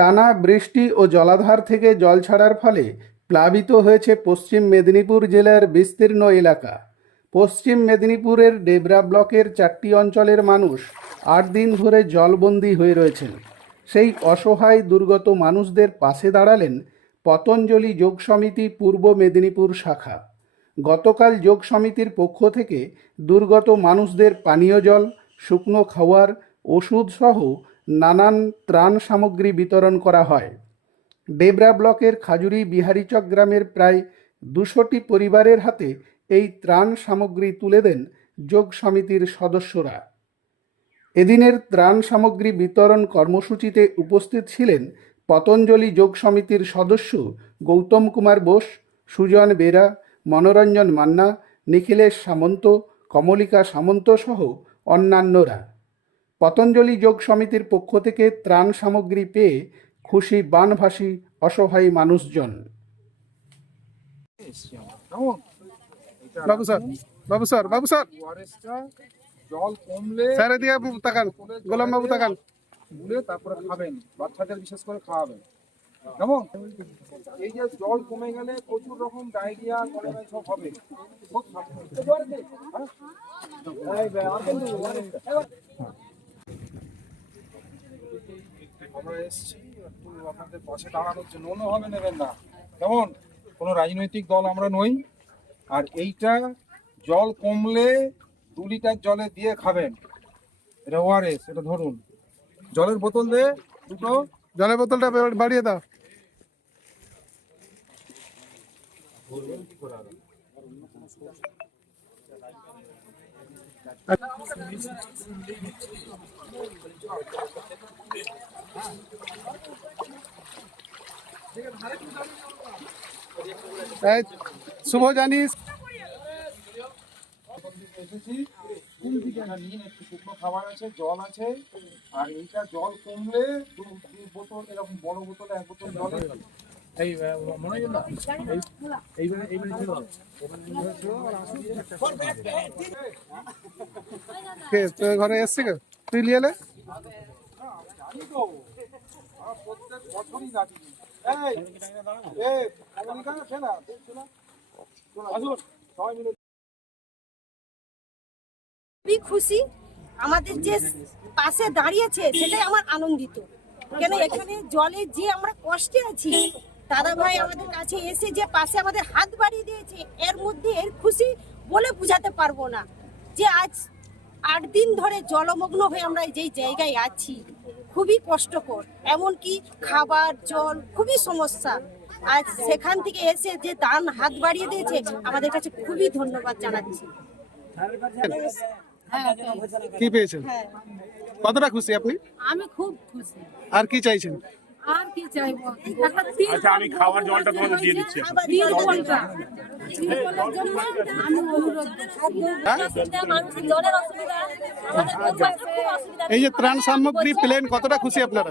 টানা বৃষ্টি ও জলাধার থেকে জল ছাড়ার ফলে প্লাবিত হয়েছে পশ্চিম মেদিনীপুর জেলার বিস্তীর্ণ এলাকা। পশ্চিম মেদিনীপুরের ডেবরা ব্লকের 4টি অঞ্চলের মানুষ 8 দিন ধরে জলবন্দী হয়ে রয়েছেন। সেই অসহায় দুর্গত মানুষদের পাশে দাঁড়ালেন পতঞ্জলি যোগ সমিতি পূর্ব মেদিনীপুর শাখা। গতকাল যোগ সমিতির পক্ষ থেকে দুর্গত মানুষদের পানীয় জল, শুকনো খাওয়ার, ওষুধ সহ নানান ত্রাণ সামগ্রী বিতরণ করা হয়। ডেবরা ব্লকের খাজুরি বিহারীচক গ্রামের প্রায় 200টি পরিবারের হাতে এই ত্রাণ সামগ্রী তুলে দেন যোগ সমিতির সদস্যরা। এদিনের ত্রাণ সামগ্রী বিতরণ কর্মসূচিতে উপস্থিত ছিলেন পতঞ্জলি যোগ সমিতির সদস্য গৌতম কুমার বোস, সুজন বেরা, মনোরঞ্জন মান্না, নিখিলেশ সামন্ত, কমলিকা সামন্ত সহ অন্যান্যরা। পতঞ্জলি যোগ সমিতির পক্ষ থেকে ত্রাণ সামগ্রী পেয়ে খুশি বানভাসী অসহায় মানুষজন। জল কমলে গোলাম বাবু তাকান, তারপরে খাবেন, বাচ্চাদের বিশেষ করে খাওয়াবেন। কেমন? এই যে জল কমে গেলে প্রচুর রকম ডায়রিয়া, কলেরা সব হবে। আমরা এসেছি একটু আপনাদের পাশে দাঁড়ানোর জন্য, অন্যভাবে নেবেন না। কেমন? কোনো রাজনৈতিক দল আমরা নই। আর এইটা জল কমলে 2 লিটার জলে দিয়ে খাবেন। এটা ওআরএস, এটা ধরুন। জলের বোতল দে দুটো, জলের বোতলটা বাড়িয়ে দাও। শুভ জানিস এসেছি স্কুল থেকে নিন, একটু শুকনো খাবার আছে, জল আছে। আর এইটা জল কমলে 2 বোতল, এরকম বড় বোতলে 1 বোতল জল। এই মনে হয় না এইবারে ছিল ঘরে এসছে কে তুই নিয়ে এলে? জানি তো, প্রত্যেক বছরই যাচ্ছি। খুবই খুশি, আমাদের যে পাশে দাঁড়িয়েছে সেটাই আমার আনন্দিত। কেন এখানে জলে যে আমরা কষ্টে আছি, দাদা ভাই আমাদের কাছে এসে যে পাশে আমাদের হাত বাড়িয়ে দিয়েছে, এর মধ্যে এর খুশি বলে বোঝাতে পারবো না। যে আজ 8 দিন ধরে জলমগ্ন হয়ে আমরা যেই জায়গায় আছি, খুবই কষ্টকর, এমনকি খাবার জল খুবই সমস্যা। আজ সেখান থেকে এসে যে দান হাত বাড়িয়ে দিয়েছে, আমাদের কাছে খুবই ধন্যবাদ জানাচ্ছি। কি পেয়েছেন? কতটা খুশি আপনি? আমি খুব খুশি। আর কি চাইছেন? আর কি চাইবো? আচ্ছা, আমি খাবার জলটা তোমাদের দিয়ে দিচ্ছি। এই যে ত্রাণ সামগ্রী পেলেন, কতটা খুশি আপনারা?